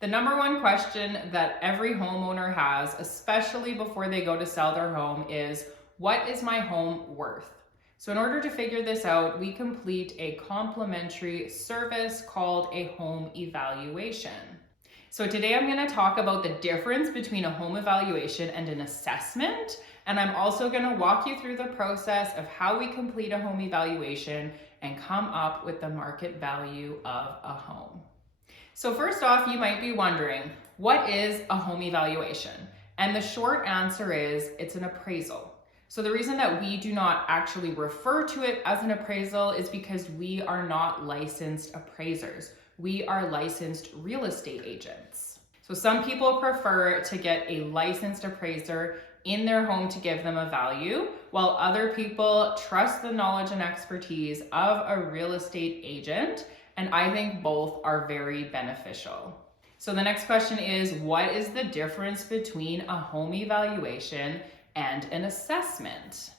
The number one question that every homeowner has, especially before they go to sell their home, is what is my home worth? So in order to figure this out, we complete a complimentary service called a home evaluation. So today I'm going to talk about the difference between a home evaluation and an assessment. And I'm also going to walk you through the process of how we complete a home evaluation and come up with the market value of a home. So first off, you might be wondering, what is a home evaluation? And the short answer is it's an appraisal. So the reason that we do not actually refer to it as an appraisal is because we are not licensed appraisers. We are licensed real estate agents. So some people prefer to get a licensed appraiser in their home to give them a value, while other people trust the knowledge and expertise of a real estate agent. And I think both are very beneficial. So the next question is, what is the difference between a home evaluation and an assessment?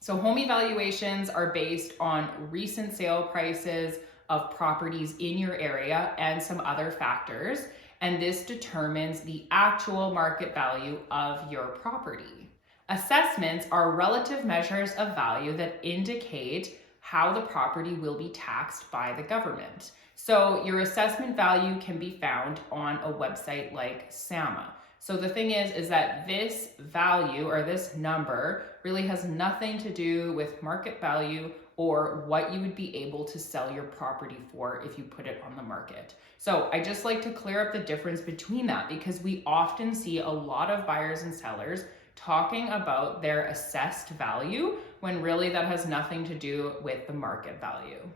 So home evaluations are based on recent sale prices of properties in your area and some other factors, and this determines the actual market value of your property. Assessments are relative measures of value that indicate how the property will be taxed by the government. So your assessment value can be found on a website like SAMA. So the thing is that this value or this number really has nothing to do with market value or what you would be able to sell your property for if you put it on the market. So I just like to clear up the difference between that, because we often see a lot of buyers and sellers talking about their assessed value when really that has nothing to do with the market value.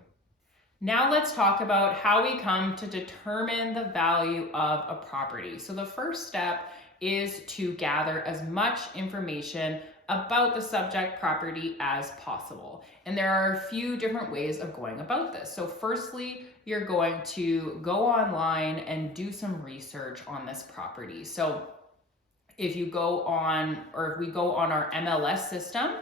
Now let's talk about how we come to determine the value of a property. So the first step is to gather as much information about the subject property as possible. And there are a few different ways of going about this. So firstly, you're going to go online and do some research on this property. So if you go on, or if we go on our MLS system,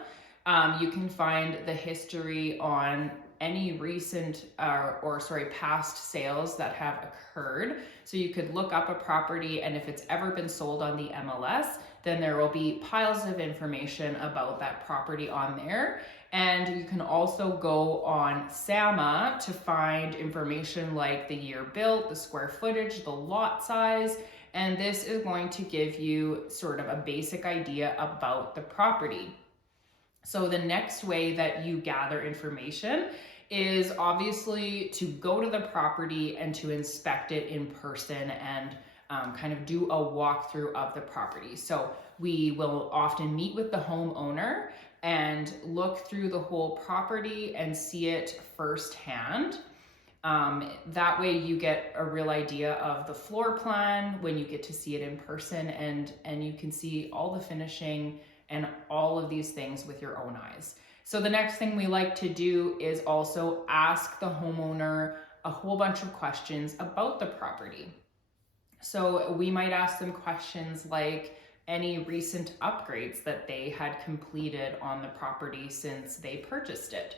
you can find the history on any recent past sales that have occurred. So you could look up a property, and if it's ever been sold on the MLS, then there will be piles of information about that property on there. And you can also go on SAMA to find information like the year built, the square footage, the lot size, and this is going to give you sort of a basic idea about the property. So the next way that you gather information is obviously to go to the property and to inspect it in person and kind of do a walkthrough of the property. So we will often meet with the homeowner and look through the whole property and see it firsthand. That way you get a real idea of the floor plan when you get to see it in person, and you can see all the finishing and all of these things with your own eyes. So the next thing we like to do is also ask the homeowner a whole bunch of questions about the property. So we might ask them questions like any recent upgrades that they had completed on the property since they purchased it.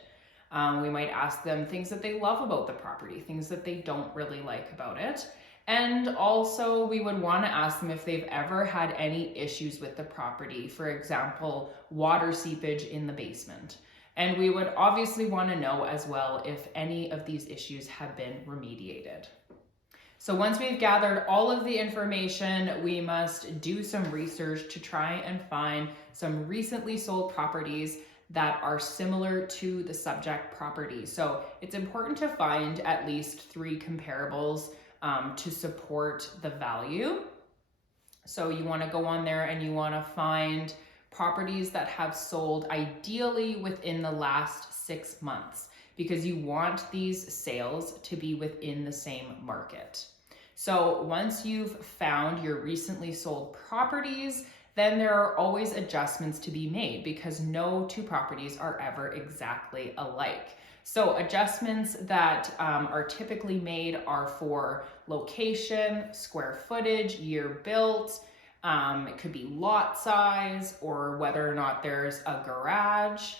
We might ask them things that they love about the property, things that they don't really like about it. And also we would want to ask them if they've ever had any issues with the property, for example, water seepage in the basement. And we would obviously want to know as well if any of these issues have been remediated. So once we've gathered all of the information, we must do some research to try and find some recently sold properties that are similar to the subject property. So it's important to find at least 3 comparables to support the value. So you want to go on there and you want to find properties that have sold ideally within the last 6 months, because you want these sales to be within the same market. So once you've found your recently sold properties, then there are always adjustments to be made, because no 2 properties are ever exactly alike. So adjustments that are typically made are for location, square footage, year built. It could be lot size, or whether or not there's a garage.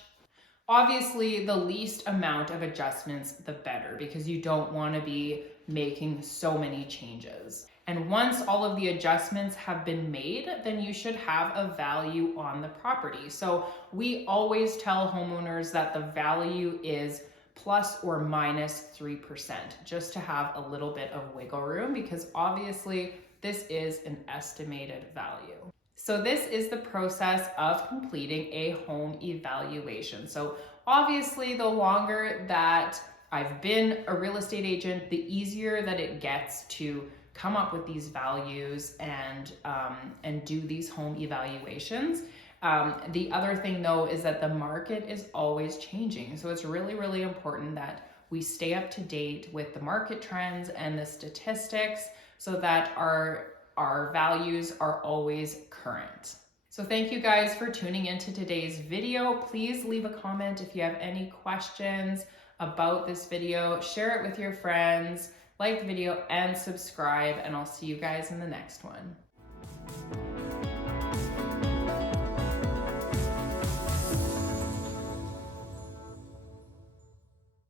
Obviously, the least amount of adjustments, the better, because you don't want to be making so many changes. And once all of the adjustments have been made, then you should have a value on the property. So we always tell homeowners that the value is plus or minus 3%, just to have a little bit of wiggle room, because obviously this is an estimated value. So this is the process of completing a home evaluation. So obviously the longer that I've been a real estate agent, the easier that it gets to come up with these values and do these home evaluations. The other thing though is that the market is always changing. So it's really, really important that we stay up to date with the market trends and the statistics so that our values are always current. So thank you guys for tuning into today's video. Please leave a comment if you have any questions about this video. Share it with your friends, like the video and subscribe, and I'll see you guys in the next one.